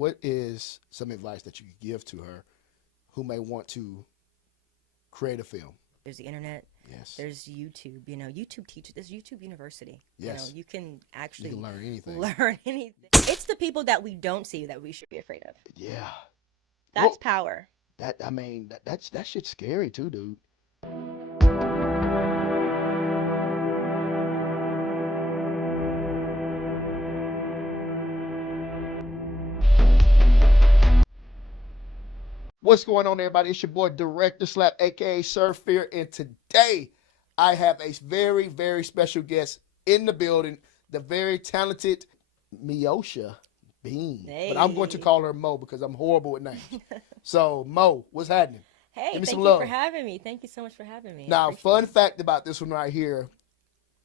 what is some advice that you could give to her who may want to create a film? There's the internet. Yes. There's YouTube. YouTube teaches. There's YouTube University. Yes. You can actually learn anything. Learn anything. It's the people that we don't see that we should be afraid of. Yeah. That's power. That shit's scary too, dude. What's going on, everybody? It's your boy Director Slap, aka Sir Fear, and today I have a very, very special guest in the building, the very talented Meosha Bean. Hey. But I'm going to call her Mo because I'm horrible with names. So, Mo, what's happening? Hey, Give me thank some you love. for having me. Thank you so much for having me. Now, fun fact about this one right here,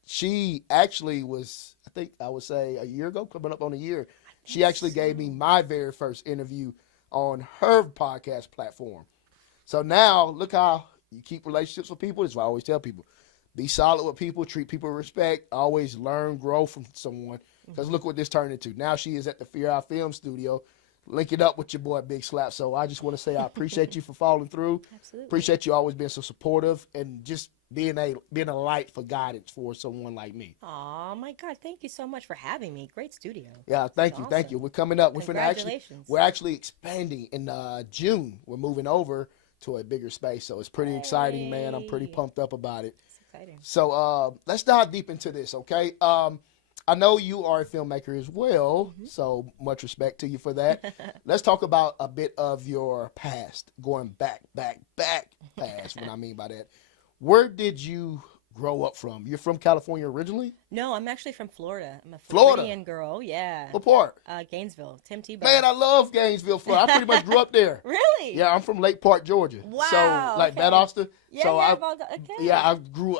she actually was, I think I would say a year ago, coming up on a year, she actually gave me my very first interview on her podcast platform. So now, look how you keep relationships with people. That's what I always tell people. Be solid with people, treat people with respect, always learn, grow from someone. Because look what this turned into. Now she is at the Fear Eye Film Studio, linking up with your boy Big Slap. So I just want to say I appreciate you for following through. Absolutely. Appreciate you always being so supportive and just being a light for guidance for someone like me. Oh my God! Thank you so much for having me. Great studio. Yeah, thank you. We're coming up. Congratulations. We're actually expanding in June. We're moving over to a bigger space, so it's pretty exciting, man. I'm pretty pumped up about it. It's exciting. So let's dive deep into this, okay? I know you are a filmmaker as well, so much respect to you for that. Let's talk about a bit of your past, going back past. What I mean by that, where did you grow up from? You're from California originally? No, I'm actually from Florida. I'm a Florida? Floridian girl. Yeah. What part? Gainesville. Tim Tebow. Man, I love Gainesville, Florida. I pretty much grew up there. Really? Yeah, I'm from Lake Park, Georgia. Wow. So like Okay. Valdosta. Yeah, So okay.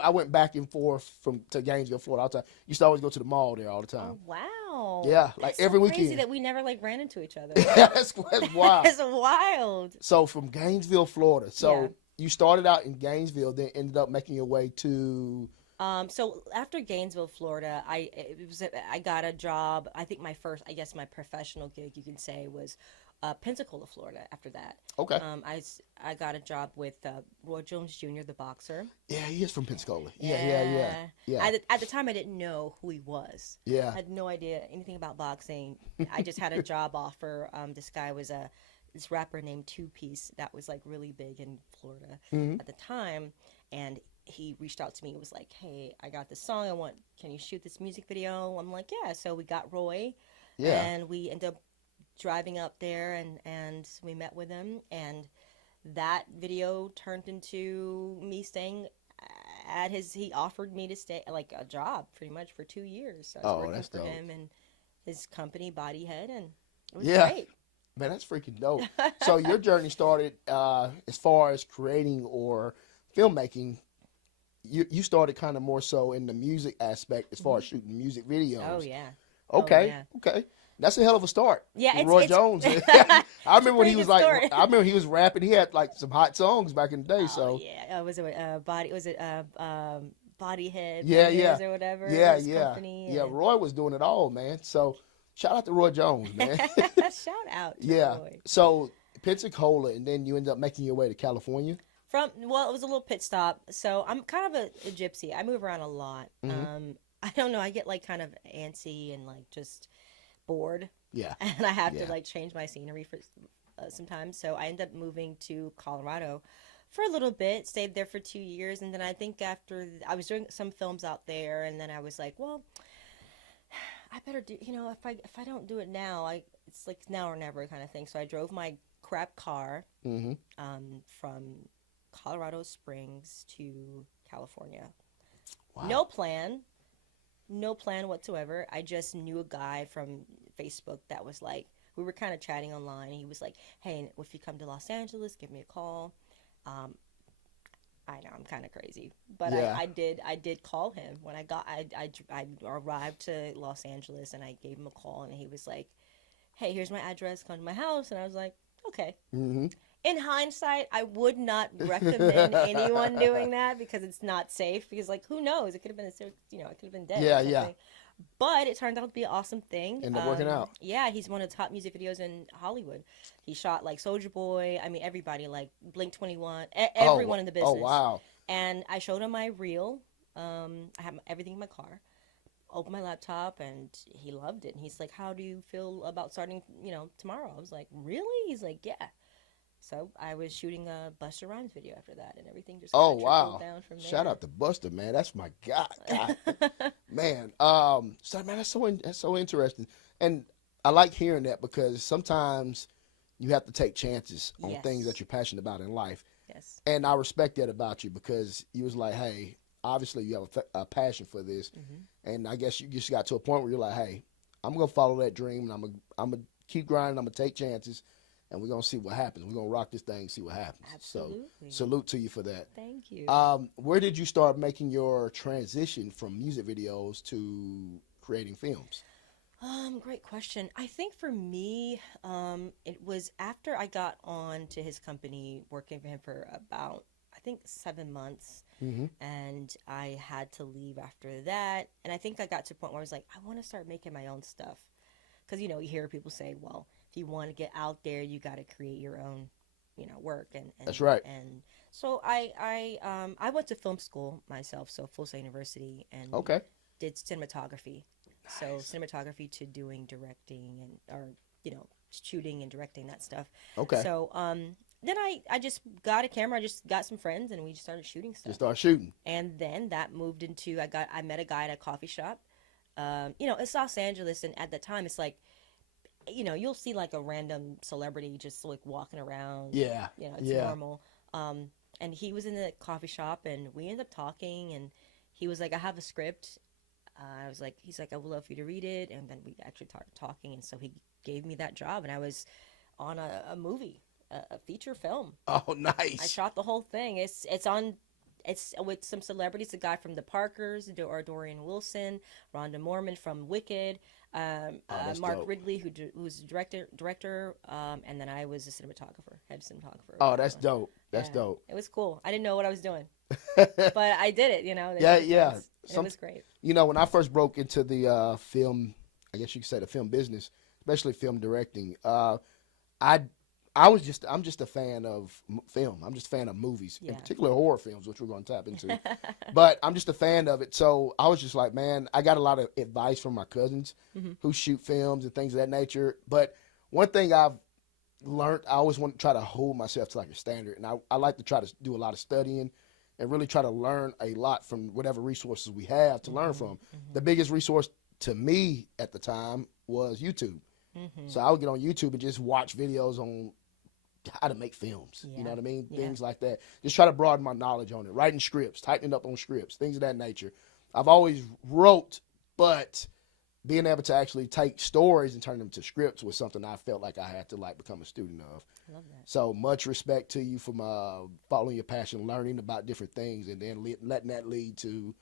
I went back and forth to Gainesville, Florida all the time. Used to always go to the mall there all the time. Oh, wow. Yeah, like That's every so weekend. Crazy that we never ran into each other. Yeah, that's wild. That's wild. So from Gainesville, Florida. So Yeah. you started out in Gainesville, then ended up making your way to. So after Gainesville, Florida, I got a job. I think my professional gig, you can say, was Pensacola, Florida. After that, Okay. I got a job with Roy Jones Jr., the boxer. Yeah, he is from Pensacola. Yeah. At the time, I didn't know who he was. Yeah. I had no idea anything about boxing. I just had a job offer. This guy was this rapper named Two Piece that was really big in Florida at the time, and he reached out to me and was like, hey, I got this song. Can you shoot this music video? I'm like, yeah. So we got Roy. Yeah. And we ended up driving up there and we met with him. And that video turned into me staying at he offered me to stay, a job pretty much for 2 years. So I was working that's for dope. him and his company, Bodyhead. And it was Yeah. great. Man, that's freaking dope. So your journey started as far as creating or filmmaking. You started kind of more so in the music aspect as far as shooting music videos. Oh, yeah. Okay. yeah. Okay. That's a hell of a start. Yeah, Roy Jones. I remember when he was story. I remember he was rapping. He had some hot songs back in the day. Oh, yeah. Was it Bodyhead? Yeah, Videos or whatever. Yeah. His company, Yeah, and- Roy was doing it all, man. So shout out to Roy Jones, man. Shout out to Yeah. Roy. So Pensacola, and then you ended up making your way to California. It was a little pit stop. So I'm kind of a gypsy. I move around a lot. I don't know. I get kind of antsy and just bored. Yeah. And I have Yeah. to change my scenery for sometimes. So I end up moving to Colorado for a little bit. Stayed there for 2 years, and then I think after I was doing some films out there, and then I was like, well, I better do. If I don't do it now, it's now or never kind of thing. So I drove my crap car from Colorado Springs to California. Wow. No plan whatsoever. I just knew a guy from Facebook that was we were kind of chatting online, and he was like, hey, if you come to Los Angeles, give me a call. I know I'm kind of crazy, but Yeah. I did call him when I arrived to Los Angeles, and I gave him a call, and he was like, hey, here's my address, come to my house. And I was like, okay. In hindsight, I would not recommend anyone doing that because it's not safe. Because who knows? It could have been I could have been dead. Yeah, or something. But it turned out to be an awesome thing. End up working out. Yeah, he's one of the top music videos in Hollywood. He shot like Soldier Boy. I mean, everybody like Blink 21, everyone in the Oh, business. wow. And I showed him my reel. I have everything in my car. Opened my laptop, and he loved it. And he's like, "How do you feel about starting? Tomorrow?" I was like, "Really?" He's like, "Yeah." So I was shooting a Busta Rhymes video after that, and everything just kind Oh, of trickled wow. down from there. Shout out to Buster, man. That's my guy. God. Man, so man, that's so interesting, and I like hearing that because sometimes you have to take chances on things Yes. that you're passionate about in life, Yes. and I respect that about you because you was like, hey, obviously you have a passion for this, and I guess you just got to a point where you're like, hey, I'm gonna follow that dream, and I'm gonna keep grinding, I'm gonna take chances, and we're gonna see what happens. We're gonna rock this thing, see what happens. Absolutely. So salute to you for that. Thank you. Where did you start making your transition from music videos to creating films? Great question. I think for me, it was after I got on to his company, working for him for about, I think, 7 months, and I had to leave after that. And I think I got to a point where I was like, I want to start making my own stuff, because you hear people say, well, if you want to get out there, you got to create your own, work, and That's right. and so I went to film school myself, so Full Sail University, and Okay. did cinematography. So Nice. cinematography to doing directing and or shooting and directing that stuff. Okay. So then I just got a camera. I just got some friends and we just started shooting stuff. Just start shooting. And then that moved into I met a guy at a coffee shop. It's Los Angeles, and at the time it's like, you'll see like a random celebrity just like walking around. Yeah. It's Yeah. normal. And he was in the coffee shop, and we ended up talking, and he was like, I have a script. He's like, I would love for you to read it. And then we actually started talking. And so he gave me that job, and I was on a movie, a feature film. Oh, nice. I shot the whole thing. It's with some celebrities, a guy from The Parkers, Dorian Wilson, Rhonda Mormon from Wicked, Mark dope. Ridley, who's director, and then I was a cinematographer, head cinematographer. Oh, that's dope. That's dope. It was cool. I didn't know what I was doing, but I did it. Yeah, yeah. It was great. When I first broke into the film, I guess you could say the film business, especially film directing, I I'm just a fan of film. I'm just a fan of movies, in Yeah. particular horror films, which we're going to tap into. But I'm just a fan of it. So I was just like, man, I got a lot of advice from my cousins who shoot films and things of that nature. But one thing I've learned, I always want to try to hold myself to like a standard. And I like to try to do a lot of studying and really try to learn a lot from whatever resources we have to learn from. The biggest resource to me at the time was YouTube. So I would get on YouTube and just watch videos on how to make films. Yeah. You know what I mean? Yeah. Things like that. Just try to broaden my knowledge on it. Writing scripts, tightening up on scripts, things of that nature. I've always wrote, but being able to actually take stories and turn them to scripts was something I felt like I had to like become a student of. I love that. So much respect to you from following your passion, learning about different things, and then letting that lead to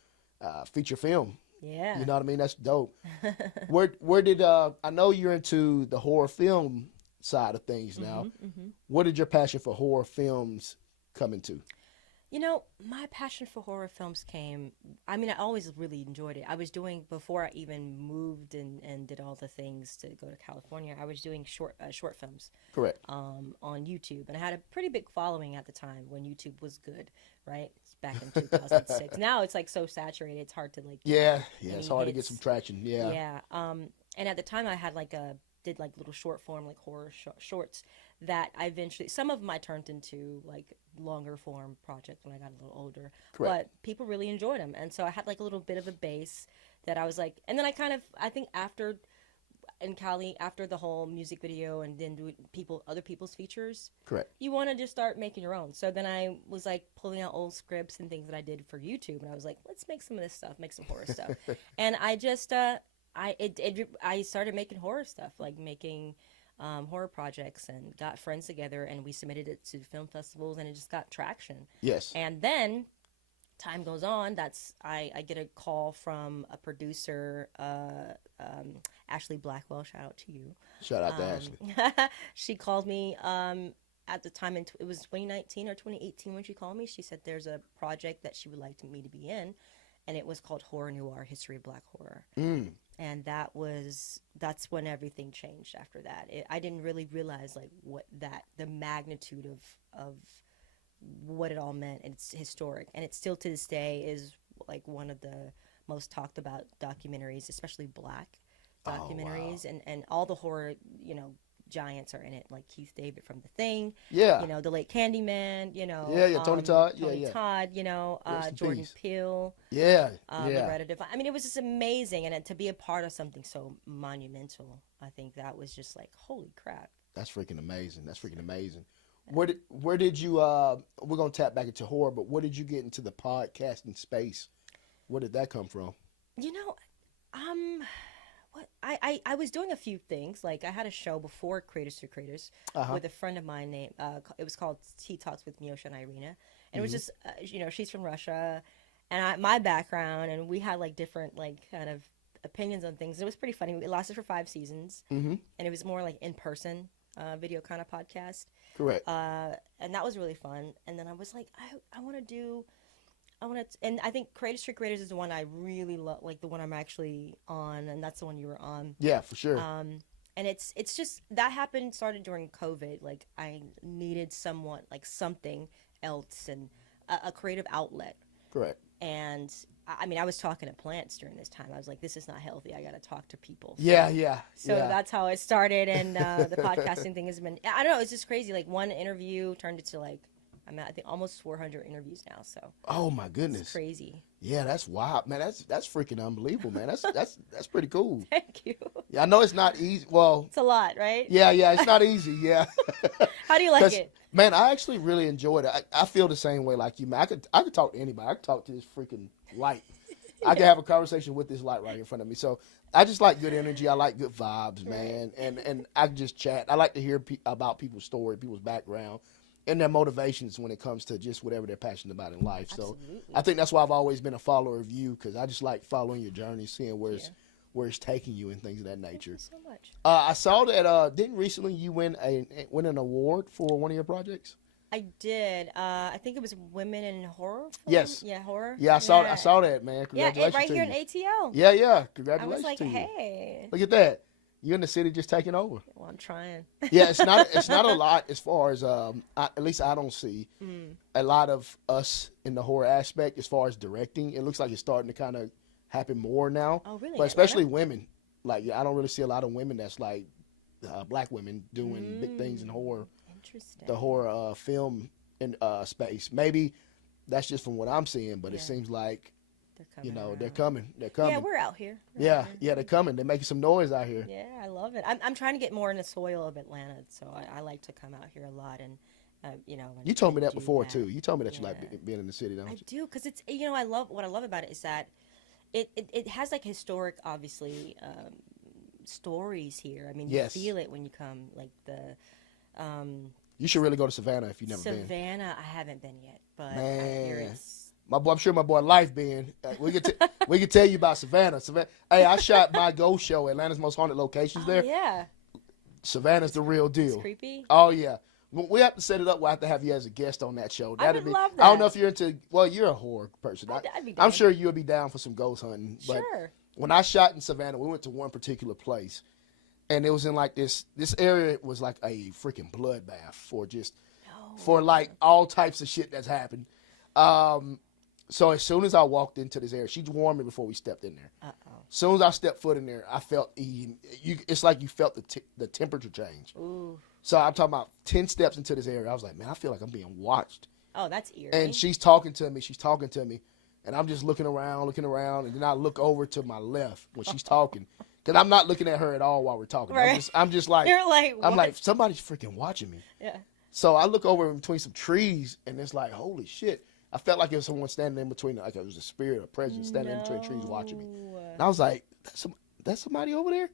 feature film. Yeah. You know what I mean? That's dope. Where did I know you're into the horror film side of things now? Where did your passion for horror films come into? My passion for horror films came, I mean, I always really enjoyed it. I was doing, before I even moved and did all the things to go to California, I was doing short films Correct. on YouTube. And I had a pretty big following at the time when YouTube was good, right? It's back in 2006. Now it's like so saturated, it's hard to like. Yeah, any it's hard to get hits. some traction. Yeah. Yeah. And at the time I had did like little short form, like horror shorts that I eventually, some of them I turned into like longer form projects when I got a little older. Correct. But people really enjoyed them. And so I had like a little bit of a base that I was like, and then I think after in Cali, after the whole music video and then doing other people's features, Correct. you want to just start making your own. So then I was like pulling out old scripts and things that I did for YouTube. And I was like, let's make some of this stuff, make some horror stuff. And I just, I started making horror stuff, like making horror projects, and got friends together, and we submitted it to film festivals, and it just got traction. Yes. And then time goes on. I get a call from a producer, Ashley Blackwell. Shout out to you. Shout out to Ashley. She called me at the time, it was 2019 or 2018 when she called me. She said there's a project that she would like me to be in. and it was called Horror Noir: History of Black Horror. Mm. And that's when everything changed after that. I didn't really realize like the magnitude of what it all meant. And it's historic, and it still to this day is like one of the most talked about documentaries, especially black documentaries. Oh, wow. And all the horror, giants are in it, like Keith David from The Thing, Yeah. the late Candyman, Yeah. Tony Todd. Tony Yeah. Todd, Rest in Jordan peace. Peele, Yeah. Yeah. Loretta Devine. I mean, it was just amazing, and to be a part of something so monumental, I think that was just like, holy crap. That's freaking amazing. That's freaking amazing. Where did you we're gonna tap back into horror, but where did you get into the podcasting space? Where did that come from? You know, what I was doing a few things. Like I had a show before Creators to Creators with a friend of mine named it was called Tea Talks with Meosha and Irina, and it was just she's from Russia, and my background, and we had like different like kind of opinions on things. It was pretty funny. It lasted for 5 seasons, and it was more like in person video kind of podcast. Correct. And that was really fun. And then I was like, I want to, and I think Creators for Creators is the one I really love, like the one I'm actually on, and that's the one you were on. Yeah, for sure. And it's just that started during COVID. Like I needed something else and a creative outlet. Correct. And I mean, I was talking to plants during this time. I was like, this is not healthy. I got to talk to people. So that's how it started. And the podcasting thing has been, I don't know, it's just crazy. Like one interview turned into like, I'm at, I think, almost 400 interviews now. So. Oh my goodness. It's crazy. Yeah, that's wild, man. That's freaking unbelievable, man. That's pretty cool. Thank you. Yeah, I know it's not easy. Well, it's a lot, right? Yeah, it's not easy. Yeah. How do you like it? Man, I actually really enjoyed it. I feel the same way like you, man. I could talk to anybody. I could talk to this freaking light. I could have a conversation with this light right in front of me. So I just like good energy. I like good vibes, man. And I can just chat. I like to hear about people's story, people's background, and their motivations when it comes to just whatever they're passionate about in life. Absolutely. So I think that's why I've always been a follower of you, because I just like following your journey, seeing where it's taking you and things of that nature. Thank you so much. I saw that didn't recently you win an award for one of your projects? I did. I think it was Women in Horror. Yes. Yeah, horror. Yeah, I saw that, man. Congratulations. Yeah, right here you. in ATL. Yeah. Congratulations I was like, to you. hey. Look at that. You're in the city just taking over. Well, I'm trying. Yeah, it's not a lot as far as at least I don't see a lot of us in the horror aspect as far as directing. It looks like it's starting to kind of happen more now. Oh, really? But especially women. Like I don't really see a lot of women that's like black women doing big things in horror. Interesting. The horror film in space. Maybe that's just from what I'm seeing, but it seems like they're coming. Yeah, we're out here. They're coming. They're making some noise out here. Yeah, I love it. I'm trying to get more in the soil of Atlanta, so I like to come out here a lot and. You told me that before too. You told me that you like being in the city, don't you? I do, because it's I love what I love about it is that it has like historic, obviously, stories here. I mean, you feel it when you come. Like the. You should really go to Savannah if you've never been. Savannah, I haven't been yet, but I hear it's. I'm sure my boy Life been. We could tell you about Savannah. Hey, I shot my ghost show, Atlanta's Most Haunted Locations there. Yeah. Savannah's the real deal. It's creepy. Oh yeah. We have to set it up. We'll have to have you as a guest on that show. I would love that. I don't know if you're into. Well, you're a horror person. I'd be down. I'm sure you'll be down for some ghost hunting. But sure. When I shot in Savannah, we went to one particular place, and it was in like this area was like a freaking bloodbath for like all types of shit that's happened. So as soon as I walked into this area, she warned me before we stepped in there. As soon as I stepped foot in there, I felt it's like you felt the temperature change. Ooh. So I'm talking about 10 steps into this area. I was like, man, I feel like I'm being watched. Oh, that's eerie. And she's talking to me. And I'm just looking around. And then I look over to my left when she's talking. Because I'm not looking at her at all while we're talking. Right. I'm just like, you're like, what? I'm like, somebody's freaking watching me. Yeah. So I look over in between some trees, and it's like, holy shit. I felt like it was someone standing in between, like it was a spirit or presence standing in between trees watching me. And I was like, that's somebody over there?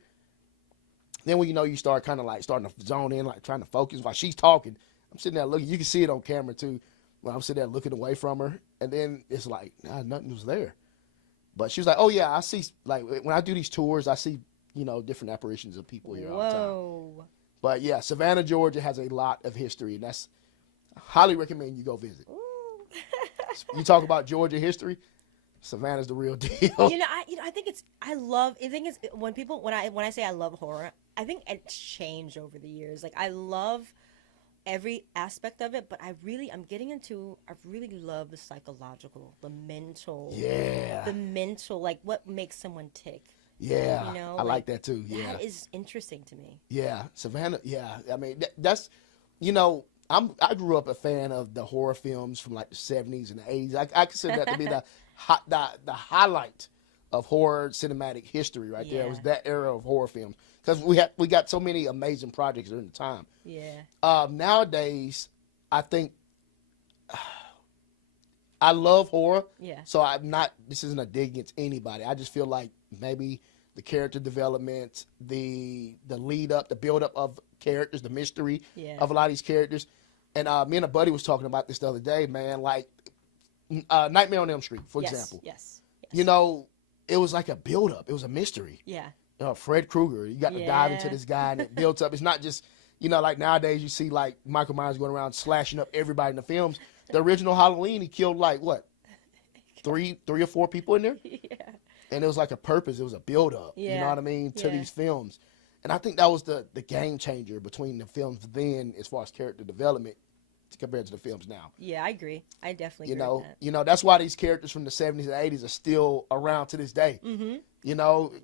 Then when you start kind of like starting to zone in, like trying to focus while she's talking. I'm sitting there looking. You can see it on camera too. When I'm sitting there looking away from her, and then it's like, nah, nothing was there. But she was like, oh yeah, I see. Like when I do these tours, I see different apparitions of people here all the time. But yeah, Savannah, Georgia has a lot of history, and I highly recommend you go visit. You talk about Georgia history. Savannah's the real deal. I think it's I think it's when people when I say I love horror, I think it's changed over the years. Like I love every aspect of it, but I really love the psychological, Yeah. the mental, like what makes someone tick. Yeah. You know, I like that too. Yeah. That is interesting to me. Yeah. Savannah. Yeah. I mean, that's, I grew up a fan of the horror films from like the 70s and the 80s. I consider that to be the highlight of horror cinematic history right there. It was that era of horror films. Because we got so many amazing projects during the time. Yeah. Nowadays, I think I love horror. Yeah. So this isn't a dig against anybody. I just feel like maybe the character development, the lead up, the build up of characters, the mystery of a lot of these characters. And me and a buddy was talking about this the other day, man. Like Nightmare on Elm Street, for example. Yes. It was like a build up. It was a mystery. Yeah. Fred Krueger, you got to dive into this guy and it builds up. It's not just, like nowadays you see like Michael Myers going around slashing up everybody in the films. The original Halloween, he killed like what? Three or four people in there? Yeah. And it was like a purpose. It was a build up. Yeah. You know what I mean? To these films. And I think that was the game changer between the films then as far as character development compared to the films now. Yeah, I agree. I definitely agree with that. That's why these characters from the 70s and 80s are still around to this day. Mm-hmm.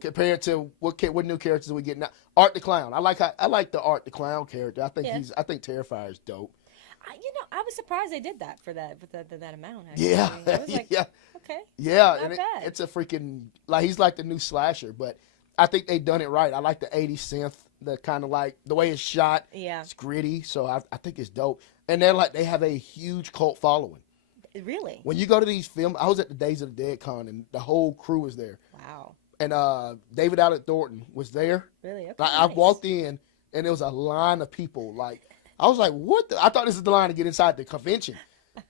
Compared to what new characters are we getting now? Art the Clown. I like the Art the Clown character. I think Terrifier's dope. I was surprised they did that for that amount. Actually. Yeah. I was like, yeah. Okay. Yeah, Not bad. it's a freaking he's like the new slasher, but I think they done it right. I like the 80s synth, the kind of like the way it's shot. Yeah. It's gritty, so I think it's dope. And they have a huge cult following. Really? When you go to these films, I was at the Days of the Dead con and the whole crew was there. Wow. And David Allen Thornton was there. Really? Okay, I nice. walked in and there was a line of people. Like I was like, what? I thought this is the line to get inside the convention.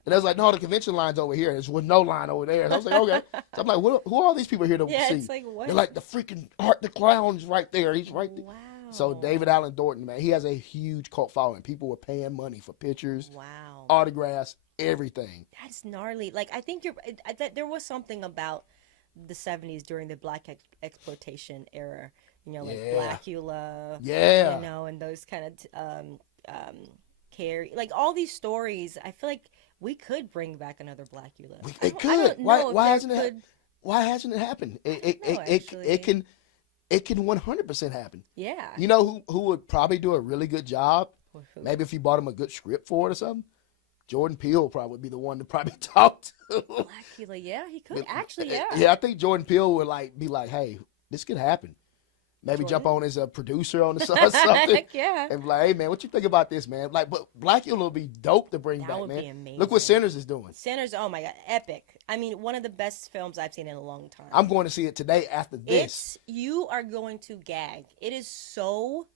And I was like, no, the convention line's over here. There's no line over there. And I was like, okay. So I'm like, who are all these people here to see? It's like, what? They're like, the freaking Art the Clown's right there. He's right there. Wow. So David Allen Thornton, man, he has a huge cult following. People were paying money for pictures, Wow. autographs, everything. That's gnarly. Like, I think there was something about the 70s during the black exploitation era. Like Blackula. Yeah. And those kind of Carrie, like all these stories. I feel like we could bring back another Blackula. It could. Why hasn't it happened? It can 100% happen. Yeah. You know who would probably do a really good job? Who? Maybe if you bought him a good script for it or something. Jordan Peele probably would be the one to probably talk to. Blackula, yeah, he could actually, yeah. Yeah, I think Jordan Peele would be like, hey, this could happen. Maybe jump on as a producer on the or something. Heck yeah. And be like, hey man, what you think about this, man? Like, but Blackula would be dope to bring That back, would man. be amazing. Look what Sinners is doing. Sinners, oh my god, epic. I mean, one of the best films I've seen in a long time. I'm going to see it today after this. You are going to gag. It is so.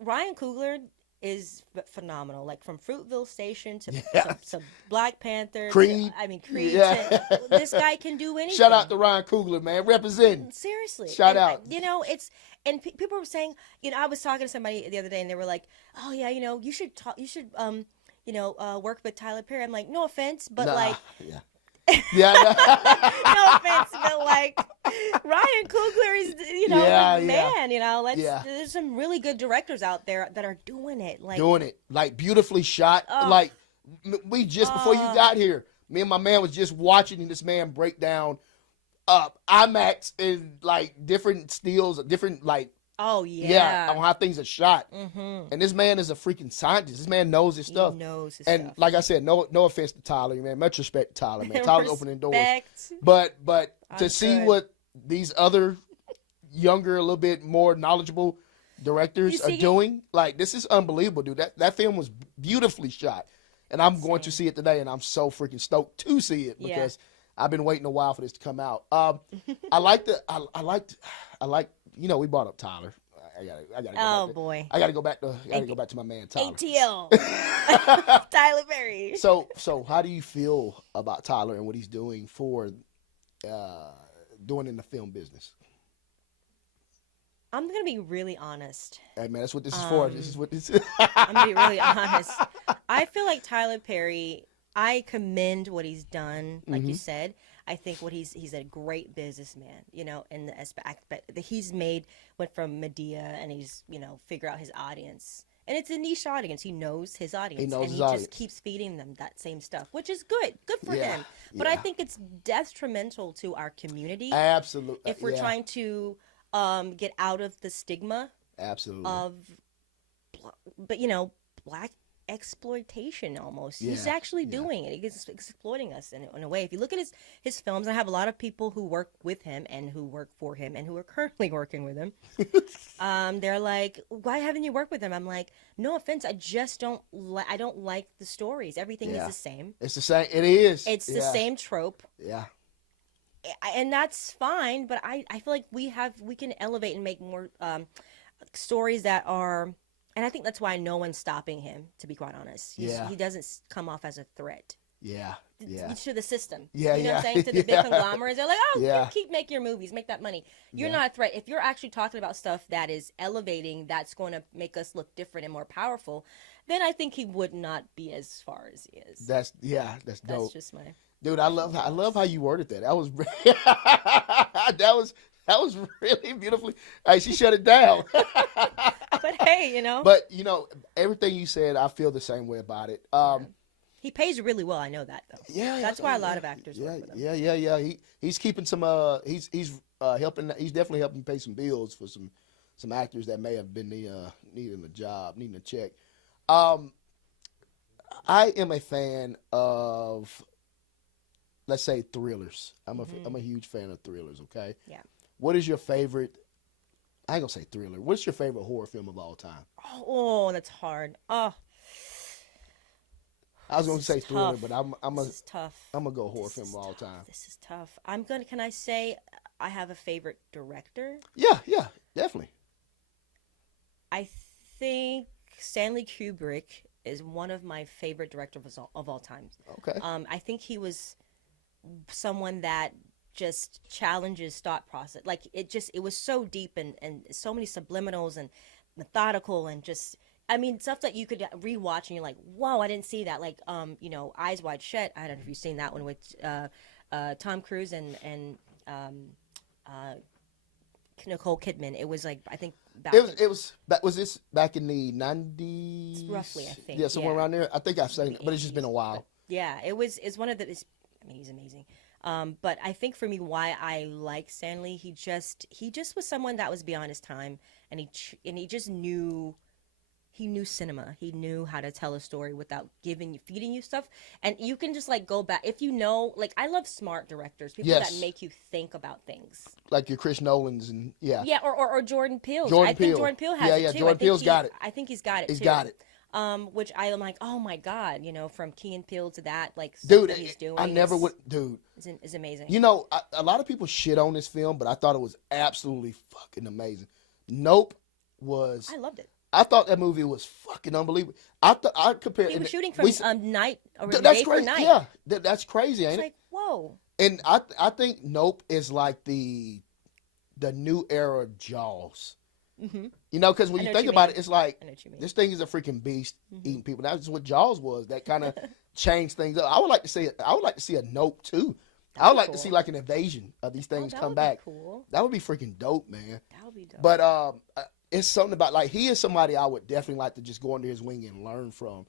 Ryan Coogler is phenomenal. Like from Fruitville Station to Black Panther, Creed. Creed. Yeah. This guy can do anything. Shout out to Ryan Coogler, man, representing. Seriously, Shout out. People were saying, I was talking to somebody the other day, and they were like, "Oh yeah, you should work with Tyler Perry." I'm like, no offense, but yeah. No offense, but like Ryan Coogler is, man. There's some really good directors out there that are doing it, like beautifully shot. Like we just before you got here, me and my man was just watching this man break down IMAX and like different stills, different like. Oh yeah. On how things are shot. Mm-hmm. And this man is a freaking scientist. This man knows his stuff. He knows his and stuff. Like I said, no offense to Tyler, man. Much respect to Tyler, man. Tyler's opening doors. But to see what these other younger, a little bit more knowledgeable directors are doing, like this is unbelievable, dude. That film was beautifully shot. And I'm going to see it today, and I'm so freaking stoked to see it because I've been waiting a while for this to come out. I like we brought up Tyler. I gotta go boy. I gotta go back to my man Tyler. ATL. Tyler Perry. So how do you feel about Tyler and what he's doing for doing in the film business? I'm gonna be really honest. Hey man, that's what this is for. This is what this is. I'm gonna be really honest. I feel like Tyler Perry, I commend what he's done, like you said. I think what he's a great businessman, you know, in the aspect that he's went from Medea and he's, you know, figure out his audience. And it's a niche audience. He knows his audience. knows and his he audience. just keeps feeding them that same stuff, which is good. Good for Yeah, him. But I yeah. think it's detrimental to our community Absolutely. if we're Yeah, trying to get out of the stigma absolutely. of, but you know, black exploitation almost. He's Yeah, actually yeah. doing it. He's exploiting us in a way. If you look at his films, I have a lot of people who work with him and who work for him and who are currently working with him. They're like, why haven't you worked with him? I'm like, no offense, I just I don't like the stories. Everything is Yeah. the same. It's the same. It is. It's the Yeah. same trope. Yeah. And that's fine, but I feel like we can elevate and make more stories that are, and I think that's why no one's stopping him, to be quite honest. Yeah. He doesn't come off as a threat Yeah. Yeah. to the system. Yeah, You know what I'm yeah. saying? To the big Yeah. conglomerates. They're like, oh, Yeah. you keep making your movies, make that money. You're Yeah. not a threat. If you're actually talking about stuff that is elevating, that's going to make us look different and more powerful, then I think he would not be as far as he is. That's That's dope. That's just my... Dude, I love how you worded that. That was that was really beautifully. Hey, she shut it down. But hey, you know. But you know, everything you said, I feel the same way about it. He pays really well. I know that though. Yeah, That's why a lot of actors work with him. Yeah. He's keeping some. He's helping. He's definitely helping pay some bills for some actors that may have been needing a job, needing a check. I am a fan of, let's say, thrillers. I'm a huge fan of thrillers. Okay. Yeah. What is your favorite? I ain't gonna say thriller. What's your favorite horror film of all time? Oh, that's hard. Oh, I was gonna This say is thriller, tough. but I'm this is tough. gonna go horror This film is of all tough. time. This is tough. Can I say I have a favorite director? Yeah, definitely. I think Stanley Kubrick is one of my favorite directors of all time. Okay. I think he was someone that just challenges thought process. Like it was so deep and so many subliminals and methodical and just, I mean, stuff that you could rewatch and you're like, whoa, I didn't see that. Like, you know, Eyes Wide Shut. I don't know if you've seen that one with Tom Cruise and Nicole Kidman. It was like, I think Was this back in the 90s? Roughly, I think, Yeah, somewhere yeah. around there. I think I've seen it, but it's just been a while. yeah, it's one of the. I mean, he's amazing. But I think for me, why I like Stanley, he just was someone that was beyond his time, and he just knew. He knew cinema. He knew how to tell a story without feeding you stuff. And you can just like go back if you know. Like I love smart directors, people Yes. that make you think about things. Like your Chris Nolans and yeah. Yeah, or Jordan Peele. Jordan I think Peele. Jordan Peele has Yeah, it yeah, too. Jordan Peele's got it. I think he's got it He's too. got it. Which I am like, oh my god, you know, from Key and Peele to that, like stuff Dude, that he's doing. I never would. Dude, is amazing. you know, a lot of people shit on this film, but I thought it was absolutely fucking amazing. Nope was. I loved it. I thought that movie was fucking unbelievable. I compared. He was shooting from night or That's day crazy. for night. Yeah, that's crazy, It's ain't like, whoa. it? And I think Nope is like the new era Jaws. Mm-hmm. You know, because when I you know think what you about mean. it, it's like I know what you mean. this thing is a freaking beast Mm-hmm. eating people. That's what Jaws was. That kind of changed things up. I would like to see a Nope too. I would like to cool. see like an invasion of these things that come would back. Be cool. That would be freaking dope, man. That would be dope. But it's something about like he is somebody I would definitely like to just go under his wing and learn from.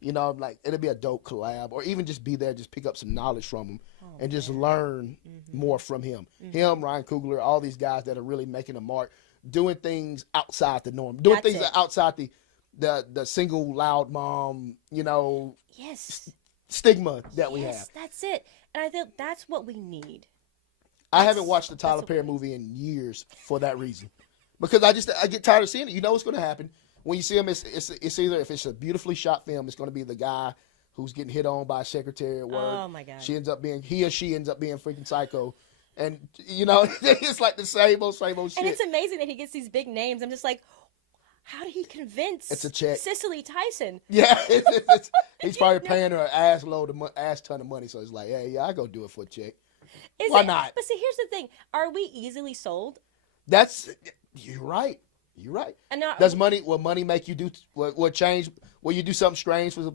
You know, like it'd be a dope collab, or even just be there, just pick up some knowledge from him, and just learn more from him. Him, Ryan Coogler, all these guys that are really making a mark, doing things outside the norm, doing That's things it. outside the single loud mom, you know, yes. stigma that we have. Yes, that's it. And I think that's what we need. I haven't watched the Tyler what Perry movie in years for that reason, because I get tired of seeing it. You know what's going to happen when you see him. It's either if it's a beautifully shot film, it's going to be the guy who's getting hit on by a secretary at work. Oh my god. He or she ends up being freaking psycho, and you know it's like the same old shit. And it's amazing that he gets these big names. I'm just like, how did he convince It's a check. Cicely Tyson? Yeah, he's probably paying her an ass ton of money. So it's like, yeah, I go do it for a check. Why not? But see, here's the thing: are we easily sold? You're right. You're right. And now, Will money make you do, what change, will you do something strange for some,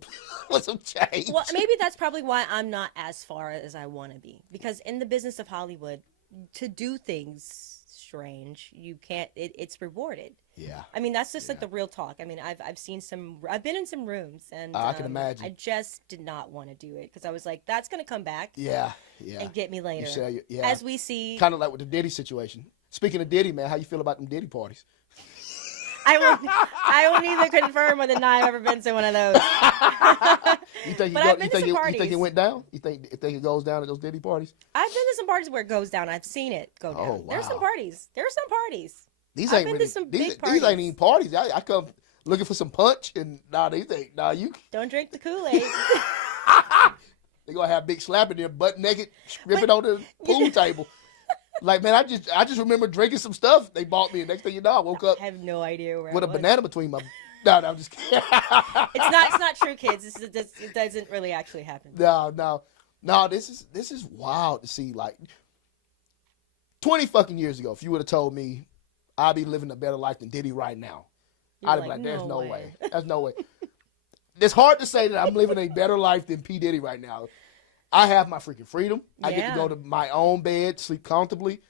for some change? well, maybe that's probably why I'm not as far as I want to be. Because in the business of Hollywood, to do things strange, you can't, it's rewarded. Yeah. I mean, that's just like the real talk. I mean, I've been in some rooms, and I can imagine. I just did not want to do it because I was like, that's going to come back Yeah. and get me later. Yeah. As we see. Kind of like with the Diddy situation. Speaking of Diddy, man, how you feel about them Diddy parties? I will neither confirm or deny I've ever been to one of those. You think it went down? You think it goes down at those Diddy parties? I've been to some parties where it goes down. I've seen it go down. Oh, wow. There's some parties. These I've ain't been really, to some these, big parties. these ain't even parties. I come looking for some punch, and you Don't drink the Kool-Aid. they gonna have big slap in there, butt naked, stripping on the pool table. Like, man, I just remember drinking some stuff they bought me, and next thing you know, I woke up I have no idea where with I a was. banana between my. No, I'm just kidding. It's not true, kids. It doesn't really actually happen. No. This is wild to see. Like 20 fucking years ago, if you would have told me I'd be living a better life than Diddy right now, I'd be like, "There's no way. There's no way." It's hard to say that I'm living a better life than P. Diddy right now. I have my freaking freedom. I get to go to my own bed, sleep comfortably,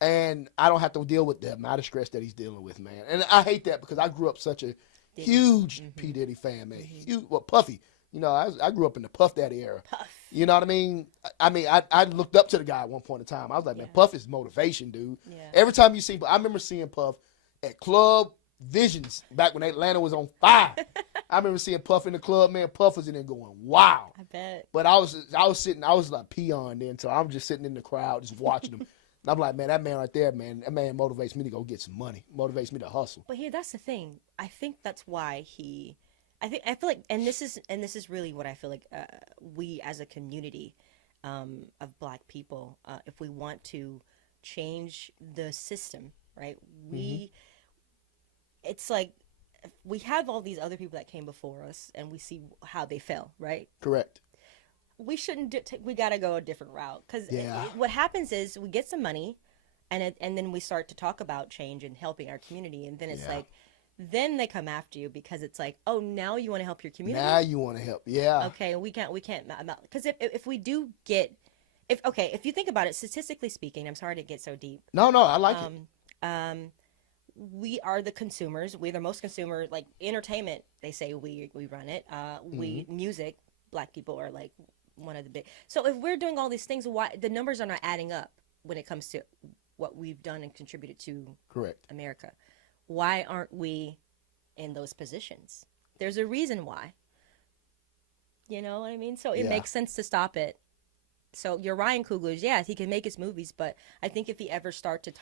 and I don't have to deal with the amount of stress that he's dealing with, man. And I hate that because I grew up such a huge P. Diddy fan, man. Huge, Puffy. You know, I grew up in the Puff Daddy era. Puff. You know what I mean? I looked up to the guy at one point in time. I was like, man, Puff is motivation, dude. Yeah. Every time you see, I remember seeing Puff at Club Visions back when Atlanta was on fire. I remember seeing Puff in the club, man. Puff was in there going, wow. I bet. But I was like peon then, so I'm just sitting in the crowd just watching him. And I'm like, man, that man right there, man, that man motivates me to go get some money, motivates me to hustle. But here, that's the thing. I think that's why I feel like, and this is really what I feel like we as a community of Black people, if we want to change the system, right? It's like we have all these other people that came before us, and we see how they fell, right? Correct. We shouldn't. We got to go a different route because what happens is we get some money, and then we start to talk about change and helping our community, and then it's like. Then they come after you because it's like, oh, now you want to help your community. Now you want to help, yeah. Okay, we can't, because if we do get, if you think about it, statistically speaking, I'm sorry to get so deep. No, I like it. We are the consumers. We're the most consumer, like entertainment. They say we run it. We music. Black people are like one of the big. So if we're doing all these things, why the numbers are not adding up when it comes to what we've done and contributed to America? Why aren't we in those positions? There's a reason why. You know what I mean? So it makes sense to stop it. So you're Ryan Coogler's, yes, he can make his movies, but I think if he ever start to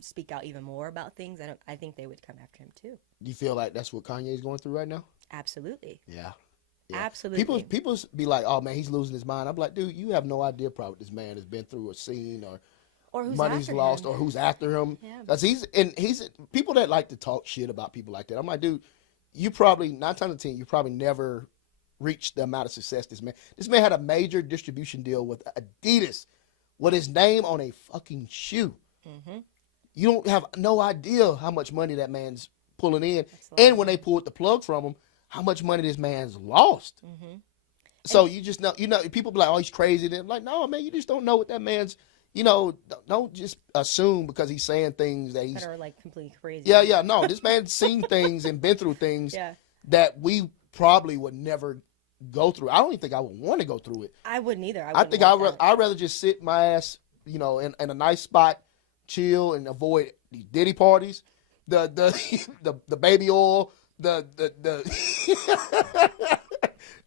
speak out even more about things, I think they would come after him too. Do you feel like that's what Kanye's going through right now? Absolutely. Yeah. Absolutely. People be like, oh man, he's losing his mind. I'm like, dude, you have no idea probably what this man has been through or seen or who's money's lost him. Or who's after him. Because he's people that like to talk shit about people like that. I'm like, dude, you probably 9 times out of 10, you probably never reached the amount of success this man had a major distribution deal with Adidas with his name on a fucking shoe. You don't have no idea how much money that man's pulling in, and when they pulled the plug from him, how much money this man's lost. So you just know, people be like, oh, he's crazy. And I'm like, no, man, you just don't know what that man's. Don't just assume because he's saying things that he's that are like completely crazy. Yeah. No, this man's seen things and been through things that we probably would never go through. I don't even think I would want to go through it. I wouldn't either. I'd rather just sit my ass, in a nice spot, chill, and avoid these Diddy parties, the baby oil, the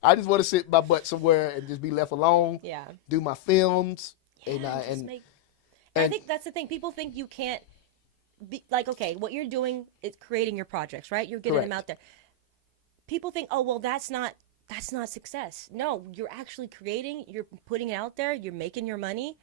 I just want to sit my butt somewhere and just be left alone. Yeah. Do my films. And I think that's the thing. People think you can't be like, okay, what you're doing is creating your projects, right? You're getting them out there. People think, oh, well, that's not success. No, you're actually creating, you're putting it out there, you're making your money.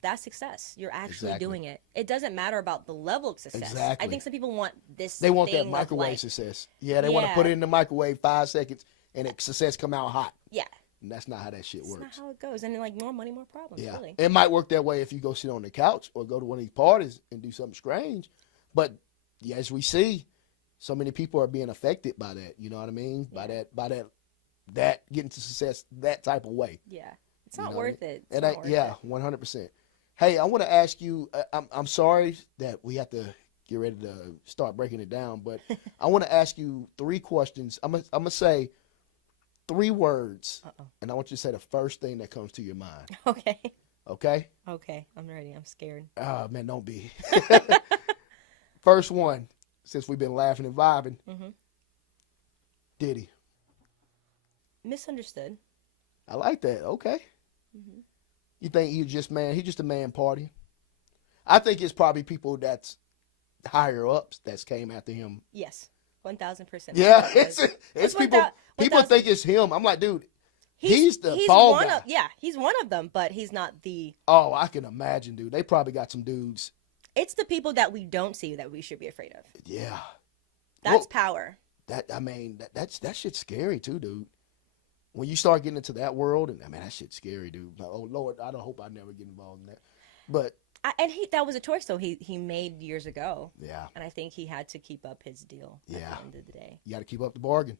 That's success. You're actually doing it. It doesn't matter about the level of success. Exactly. I think some people want this. They want that microwave success. Yeah, they want to put it in the microwave 5 seconds and success come out hot. Yeah. And that's not how that shit works. That's not how it goes. And then, like, more money, more problems. Yeah. Really. It might work that way if you go sit on the couch or go to one of these parties and do something strange. But as we see, so many people are being affected by that. You know what I mean? Yeah. By that getting to success that type of way. Yeah. It's You not know what I mean? worth it. It's And not worth yeah, it. 100%. Hey, I want to ask you. I'm sorry that we have to get ready to start breaking it down, but I want to ask you 3 questions. I'm gonna say 3 words, Uh-oh. and I want you to say the first thing that comes to your mind. Okay. Okay? Okay. I'm ready. I'm scared. Oh man, don't be. First one, since we've been laughing and vibing, Mm-hmm. Diddy. Misunderstood. I like that. Okay. Mm-hmm. You think he's just a man party? I think it's probably people that's higher ups that's came after him. Yes. 1,000%. Yeah, it's people. 1,000. People think it's him. I'm like, dude, he's the fall guy. He's one of them, but he's not the. Oh, I can imagine, dude. They probably got some dudes. It's the people that we don't see that we should be afraid of. Yeah. That's Well, power. that shit's scary too, dude. When you start getting into that world, and that shit's scary, dude. Like, oh Lord, I don't hope I never get involved in that. But That was a choice though he made years ago, yeah, and I think he had to keep up his deal at Yeah. the end of the day. you got to keep up the bargain.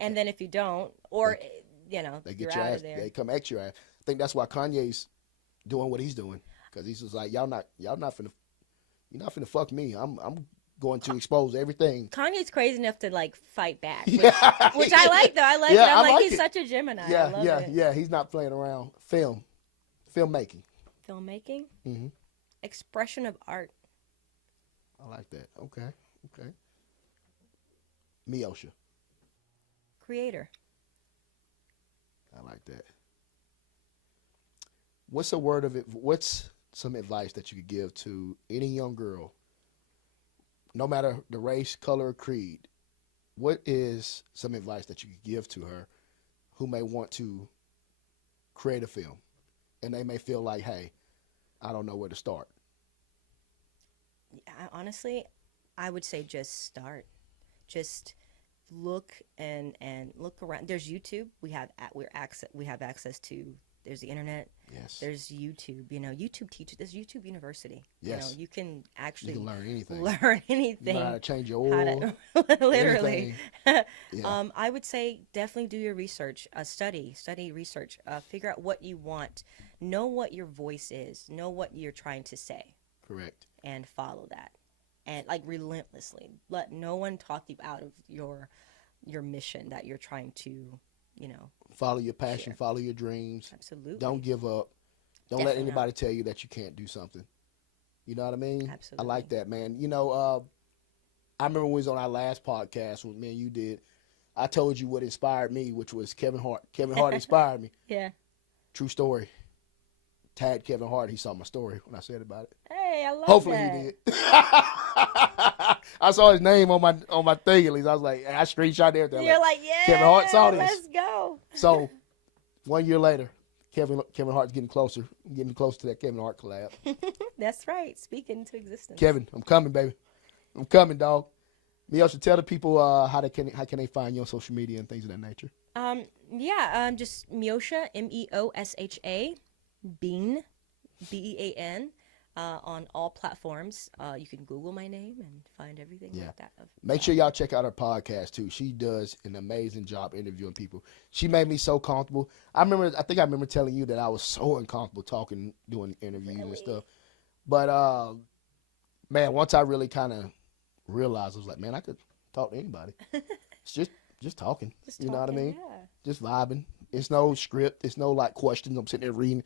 And then if you don't, or They you're get out your ass. of there. They come at your ass. I think that's why Kanye's doing what he's doing, because he's just like, you're not finna fuck me. I'm going to expose everything. Kanye's crazy enough to like fight back, Yeah. which I like though. I like Yeah, it. I'm I like, like he's it. such a Gemini. I Yeah, love yeah, it. yeah. He's not playing around. Filmmaking. Filmmaking, Mm-hmm. expression of art. I like that. Okay. Meosha. Creator. I like that. What's a word of it? What's some advice that you could give to any young girl, no matter the race, color, or creed? What is some advice that you could give to her who may want to create a film and they may feel like, hey, I don't know where to start? Honestly, I would say just start. Just look and look around. There's YouTube. We have access to. There's the internet. Yes. There's YouTube. YouTube teaches. There's YouTube University. Yes. You can actually You can learn anything. learn anything. Learn how to change your oil. Literally. Yeah. I would say definitely do your research. Study research. Figure out what you want. Know what your voice is. Know what you're trying to say. Correct. And follow that. And like relentlessly. Let no one talk you out of your mission that you're trying to, Follow your passion. share. Follow your dreams. Absolutely. Don't give up. Don't Definitely let anybody tell you that you can't do something. You know what I mean? Absolutely. I like that, man. I remember when we was on our last podcast, when me and you did, I told you what inspired me, which was Kevin Hart. Kevin Hart inspired me. Yeah. True story. Tagged Kevin Hart. He saw my story when I said about it. Hey, I love Hopefully that. he did. I saw his name on my thing at least. I was like, I screenshot everything. You're like, yeah. Kevin Hart saw this. Let's go. So 1 year later, Kevin Hart's getting close to that Kevin Hart collab. That's right. Speak into existence. Kevin, I'm coming, baby. I'm coming, dog. Meosha, tell the people how can they find you on social media and things of that nature. Just Meosha, Meosha Bean, Bean, on all platforms. You can Google my name and find everything like that. Make sure y'all check out her podcast too. She does an amazing job interviewing people. She made me so comfortable. I think I remember telling you that I was so uncomfortable doing interviews and stuff. But man, once I really kind of realized, I was like, man, I could talk to anybody. It's just talking. You know what I mean? Yeah. Just vibing. It's no script. It's no like questions. I'm sitting there reading.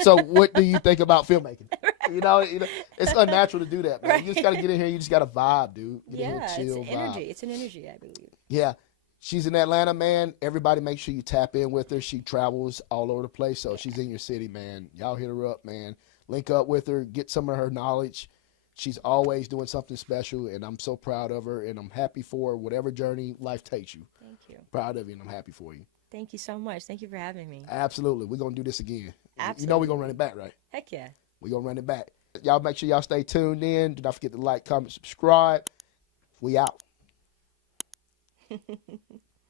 So what do you think about filmmaking? You know, it's unnatural to do that, man. Right. You just got to get in here. You just got to vibe, dude. Get in here, It's chill, an vibe. energy. It's an energy, I believe. Yeah. She's in Atlanta, man. Everybody make sure you tap in with her. She travels all over the place. So she's in your city, man. Y'all hit her up, man. Link up with her. Get some of her knowledge. She's always doing something special, and I'm so proud of her, and I'm happy for her, whatever journey life takes you. Thank you. Proud of you, and I'm happy for you. Thank you so much. Thank you for having me. Absolutely. We're going to do this again. Absolutely. You know we're going to run it back, right? Heck yeah. We're going to run it back. Y'all make sure y'all stay tuned in. Do not forget to like, comment, subscribe. We out.